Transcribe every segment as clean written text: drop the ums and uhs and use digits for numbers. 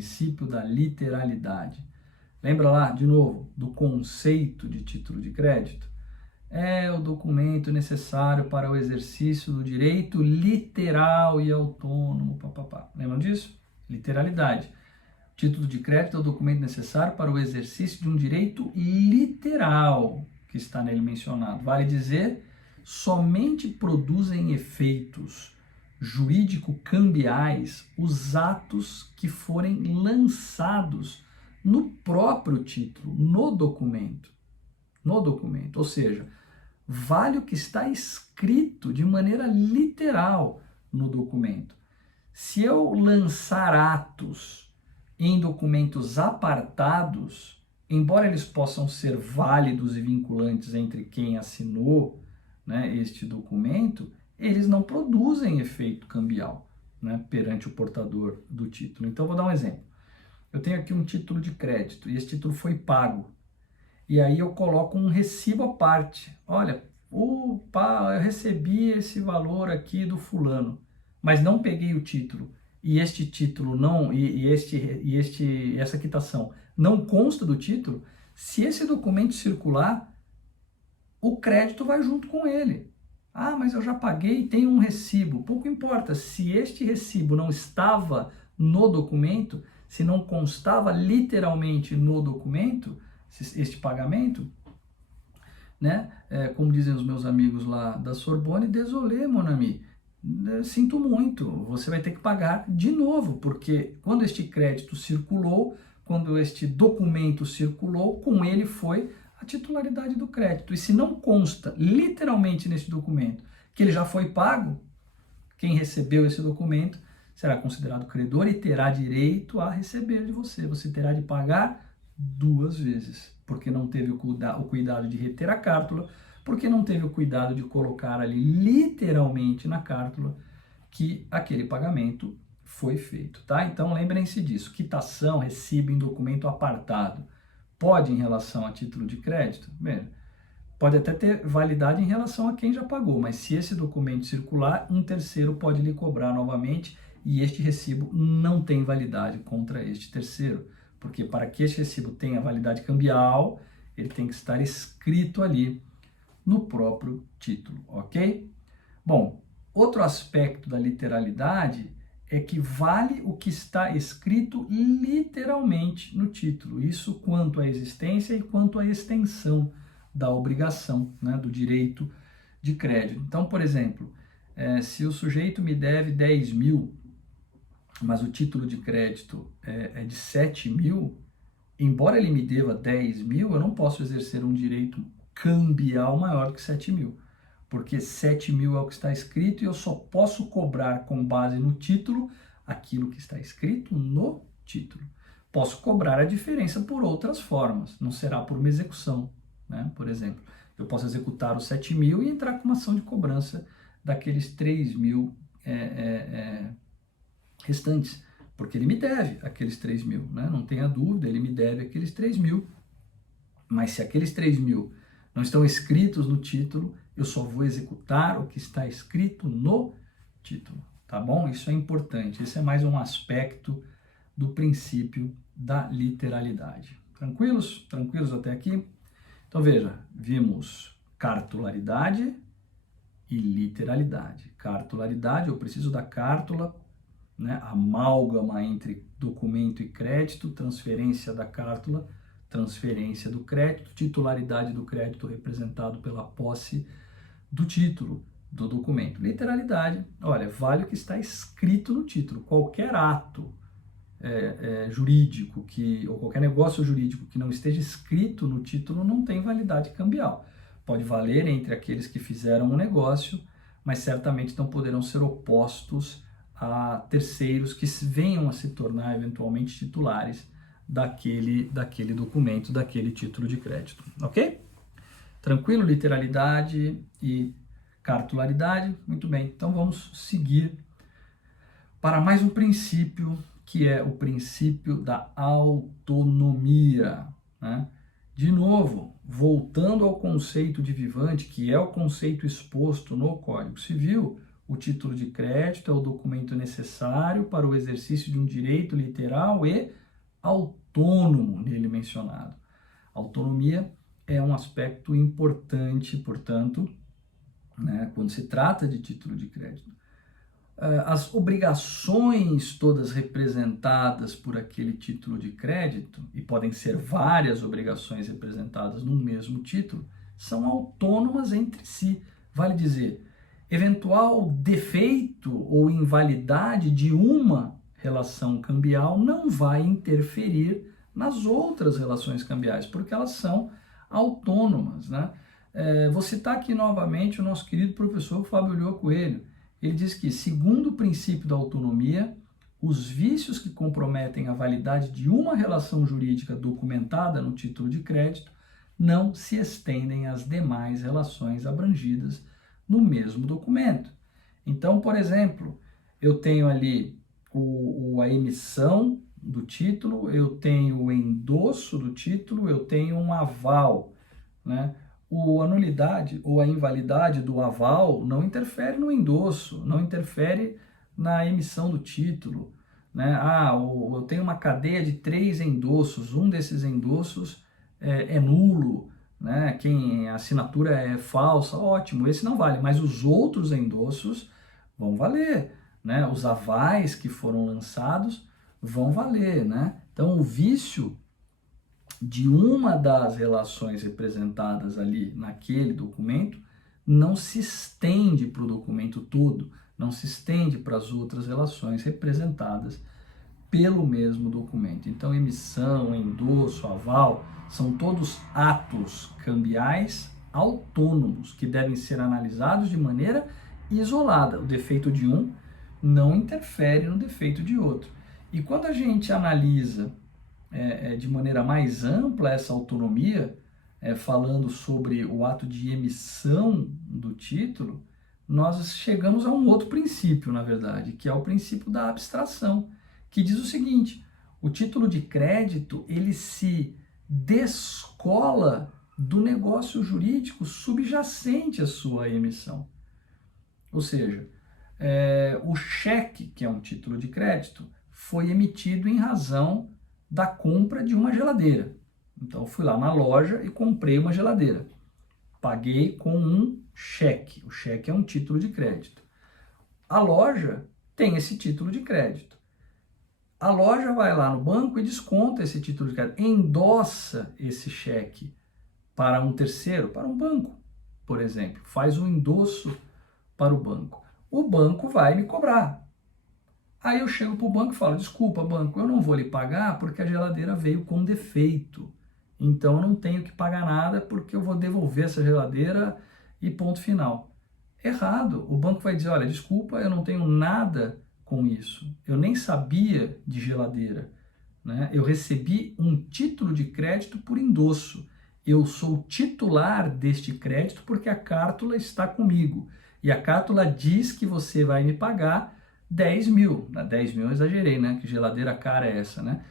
princípio da literalidade. Lembra lá, de novo, do conceito de título de crédito? É o documento necessário para o exercício do direito literal e autônomo. Papapá. Lembram disso? Literalidade. Título de crédito é o documento necessário para o exercício de um direito literal que está nele mencionado. Vale dizer, somente produzem efeitos jurídico-cambiais os atos que forem lançados no próprio título, no documento. No documento, ou seja, vale o que está escrito de maneira literal no documento. Se eu lançar atos em documentos apartados, embora eles possam ser válidos e vinculantes entre quem assinou, né, este documento, eles não produzem efeito cambial, né, perante o portador do título. Então, vou dar um exemplo. Eu tenho aqui um título de crédito e esse título foi pago. E aí eu coloco um recibo à parte. Olha, eu recebi esse valor aqui do fulano, mas não peguei o título. E este título não, essa quitação não consta do título. Se esse documento circular, o crédito vai junto com ele. Ah, mas eu já paguei e tenho um recibo. Pouco importa, se este recibo não estava no documento, se não constava literalmente no documento, este pagamento, né? Como dizem os meus amigos lá da Sorbonne, désolé, mon ami, sinto muito, você vai ter que pagar de novo, porque quando este crédito circulou, quando este documento circulou, com ele foi a titularidade do crédito. E se não consta literalmente nesse documento que ele já foi pago, quem recebeu esse documento será considerado credor e terá direito a receber de você. Você terá de pagar 2 vezes, porque não teve o cuidado de reter a cártula, porque não teve o cuidado de colocar ali literalmente na cártula que aquele pagamento foi feito, tá? Então lembrem-se disso, quitação, recibo em documento apartado, pode em relação a título de crédito? Bem, pode até ter validade em relação a quem já pagou, mas se esse documento circular, um terceiro pode lhe cobrar novamente e este recibo não tem validade contra este terceiro, porque para que este recibo tenha validade cambial, ele tem que estar escrito ali no próprio título, ok? Bom, outro aspecto da literalidade é que vale o que está escrito literalmente no título, isso quanto à existência e quanto à extensão da obrigação, né, do direito de crédito. Então, por exemplo, se o sujeito me deve 10 mil, mas o título de crédito é de 7 mil, embora ele me deva 10 mil, eu não posso exercer um direito cambial maior que 7 mil, porque 7 mil é o que está escrito e eu só posso cobrar com base no título aquilo que está escrito no título. Posso cobrar a diferença por outras formas, não será por uma execução, né? Por exemplo, eu posso executar os 7 mil e entrar com uma ação de cobrança daqueles 3 mil restantes, porque ele me deve aqueles 3 mil, né? Não tenha dúvida, ele me deve aqueles 3 mil, mas se aqueles 3 mil não estão escritos no título, eu só vou executar o que está escrito no título, tá bom? Isso é importante, esse é mais um aspecto do princípio da literalidade. Tranquilos? Tranquilos até aqui? Então veja, vimos cartularidade e literalidade. Cartularidade, eu preciso da cártula, né, amálgama entre documento e crédito, transferência da cártula, transferência do crédito, titularidade do crédito representado pela posse do título do documento. Literalidade, olha, vale o que está escrito no título. Qualquer ato jurídico ou qualquer negócio jurídico que não esteja escrito no título não tem validade cambial. Pode valer entre aqueles que fizeram o negócio, mas certamente não poderão ser opostos a terceiros que venham a se tornar eventualmente titulares daquele documento, daquele título de crédito, ok? Tranquilo? Literalidade e cartularidade, muito bem. Então vamos seguir para mais um princípio, que é o princípio da autonomia, né? De novo, voltando ao conceito de vivante, que é o conceito exposto no Código Civil, o título de crédito é o documento necessário para o exercício de um direito literal e autônomo nele mencionado. Autonomia é um aspecto importante, portanto, né, quando se trata de título de crédito. As obrigações todas representadas por aquele título de crédito, e podem ser várias obrigações representadas no mesmo título, são autônomas entre si. Vale dizer, eventual defeito ou invalidade de uma relação cambial não vai interferir nas outras relações cambiais, porque elas são autônomas, né? Vou citar aqui novamente o nosso querido professor Fábio Ulloa Coelho. Ele diz que, segundo o princípio da autonomia, os vícios que comprometem a validade de uma relação jurídica documentada no título de crédito não se estendem às demais relações abrangidas no mesmo documento. Então, por exemplo, eu tenho ali a emissão do título, eu tenho o endosso do título, eu tenho um aval, né? A nulidade ou a invalidade do aval não interfere no endosso, não interfere na emissão do título, né? Eu tenho uma cadeia de 3 endossos, um desses endossos é nulo, né? A assinatura é falsa, ótimo, esse não vale, mas os outros endossos vão valer, né? Os avais que foram lançados vão valer, né? Então, o vício de uma das relações representadas ali naquele documento não se estende para o documento todo, não se estende para as outras relações representadas pelo mesmo documento. Então, emissão, endosso, aval, são todos atos cambiais autônomos que devem ser analisados de maneira isolada. O defeito de um não interfere no defeito de outro. E quando a gente analisa de maneira mais ampla essa autonomia, falando sobre o ato de emissão do título, nós chegamos a um outro princípio, na verdade, que é o princípio da abstração, que diz o seguinte: o título de crédito ele se descola do negócio jurídico subjacente à sua emissão. Ou seja, o cheque, que é um título de crédito, foi emitido em razão da compra de uma geladeira. Então, eu fui lá na loja e comprei uma geladeira. Paguei com um cheque. O cheque é um título de crédito. A loja tem esse título de crédito. A loja vai lá no banco e desconta esse título de crédito, endossa esse cheque para um terceiro, para um banco, por exemplo. Faz um endosso para o banco. O banco vai me cobrar. Aí eu chego para o banco e falo: desculpa, banco, eu não vou lhe pagar porque a geladeira veio com defeito. Então eu não tenho que pagar nada porque eu vou devolver essa geladeira e ponto final. Errado. O banco vai dizer: olha, desculpa, eu não tenho nada com isso. Eu nem sabia de geladeira, né? Eu recebi um título de crédito por endosso. Eu sou titular deste crédito porque a cártula está comigo. E a cártula diz que você vai me pagar 10 mil, 10 mil eu exagerei, né? Que geladeira cara é essa, né?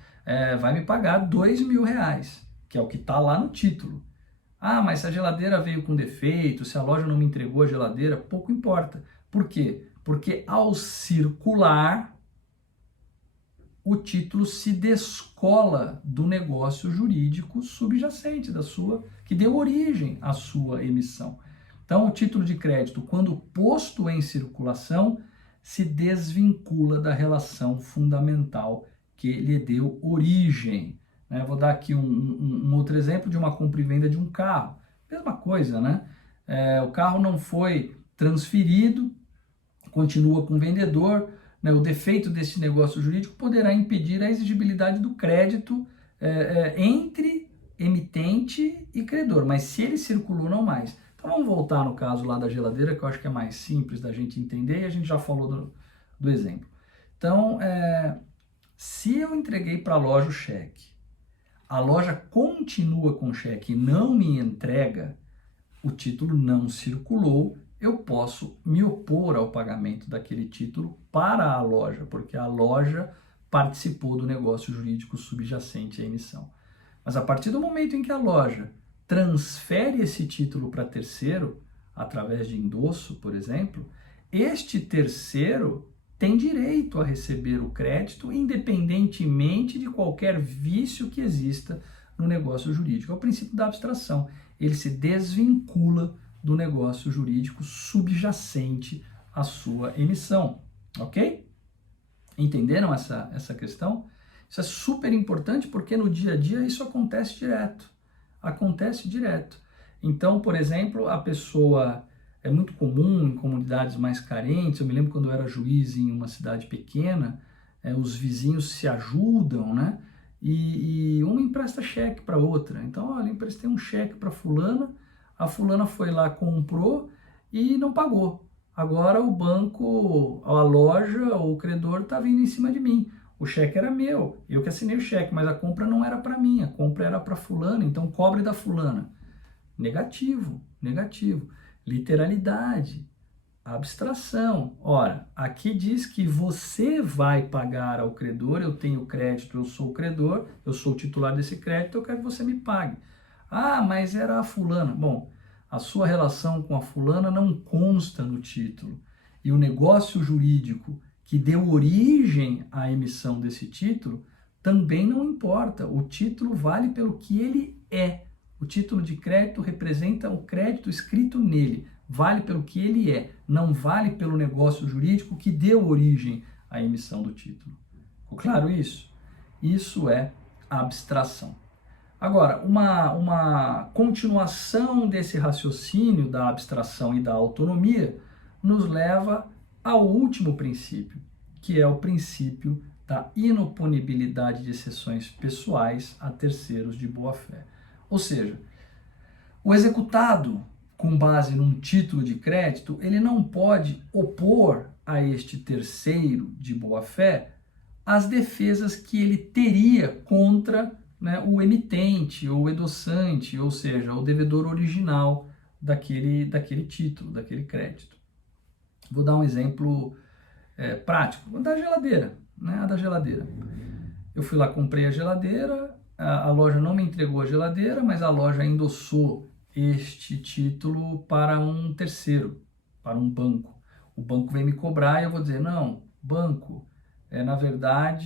Vai me pagar 2 mil reais, que é o que está lá no título. Ah, mas se a geladeira veio com defeito, se a loja não me entregou a geladeira, pouco importa. Por quê? Porque ao circular, o título se descola do negócio jurídico subjacente, que deu origem à sua emissão. Então, o título de crédito, quando posto em circulação, se desvincula da relação fundamental que lhe deu origem. Vou dar aqui um outro exemplo de uma compra e venda de um carro. Mesma coisa, né? O carro não foi transferido, continua com o vendedor, né? O defeito desse negócio jurídico poderá impedir a exigibilidade do crédito entre emitente e credor, mas se ele circulou, não mais. Então vamos voltar no caso lá da geladeira, que eu acho que é mais simples da gente entender, e a gente já falou do exemplo. Então, se eu entreguei para a loja o cheque, a loja continua com o cheque e não me entrega, o título não circulou, eu posso me opor ao pagamento daquele título para a loja, porque a loja participou do negócio jurídico subjacente à emissão. Mas a partir do momento em que a loja transfere esse título para terceiro, através de endosso, por exemplo, este terceiro tem direito a receber o crédito independentemente de qualquer vício que exista no negócio jurídico. É o princípio da abstração. Ele se desvincula do negócio jurídico subjacente à sua emissão. Ok? Entenderam essa questão? Isso é super importante porque no dia a dia isso acontece direto. Acontece direto. Então, por exemplo, a pessoa... É muito comum em comunidades mais carentes. Eu me lembro quando eu era juiz em uma cidade pequena, os vizinhos se ajudam, né? E uma empresta cheque para outra. Então, olha, eu emprestei um cheque para fulana, a fulana foi lá, comprou e não pagou. Agora o banco, a loja, o credor está vindo em cima de mim. O cheque era meu, eu que assinei o cheque, mas a compra não era para mim, a compra era para fulana, então cobre da fulana. Negativo, negativo. Literalidade, abstração. Ora, aqui diz que você vai pagar ao credor, eu tenho crédito, eu sou o credor, eu sou o titular desse crédito, eu quero que você me pague. Ah, mas era a fulana. Bom, a sua relação com a fulana não consta no título. E o negócio jurídico que deu origem à emissão desse título também não importa. O título vale pelo que ele é. O título de crédito representa o crédito escrito nele, vale pelo que ele é, não vale pelo negócio jurídico que deu origem à emissão do título. Ficou claro isso? Isso é abstração. Agora, uma continuação desse raciocínio da abstração e da autonomia nos leva ao último princípio, que é o princípio da inoponibilidade de exceções pessoais a terceiros de boa-fé. Ou seja, o executado, com base num título de crédito, ele não pode opor a este terceiro de boa-fé as defesas que ele teria contra, né, o emitente ou o endossante, ou seja, o devedor original daquele título, daquele crédito. Vou dar um exemplo prático, da geladeira, né, a da geladeira. Eu fui lá, comprei a geladeira, a loja não me entregou a geladeira, mas a loja endossou este título para um terceiro, para um banco. O banco vem me cobrar e eu vou dizer, não, banco, na verdade,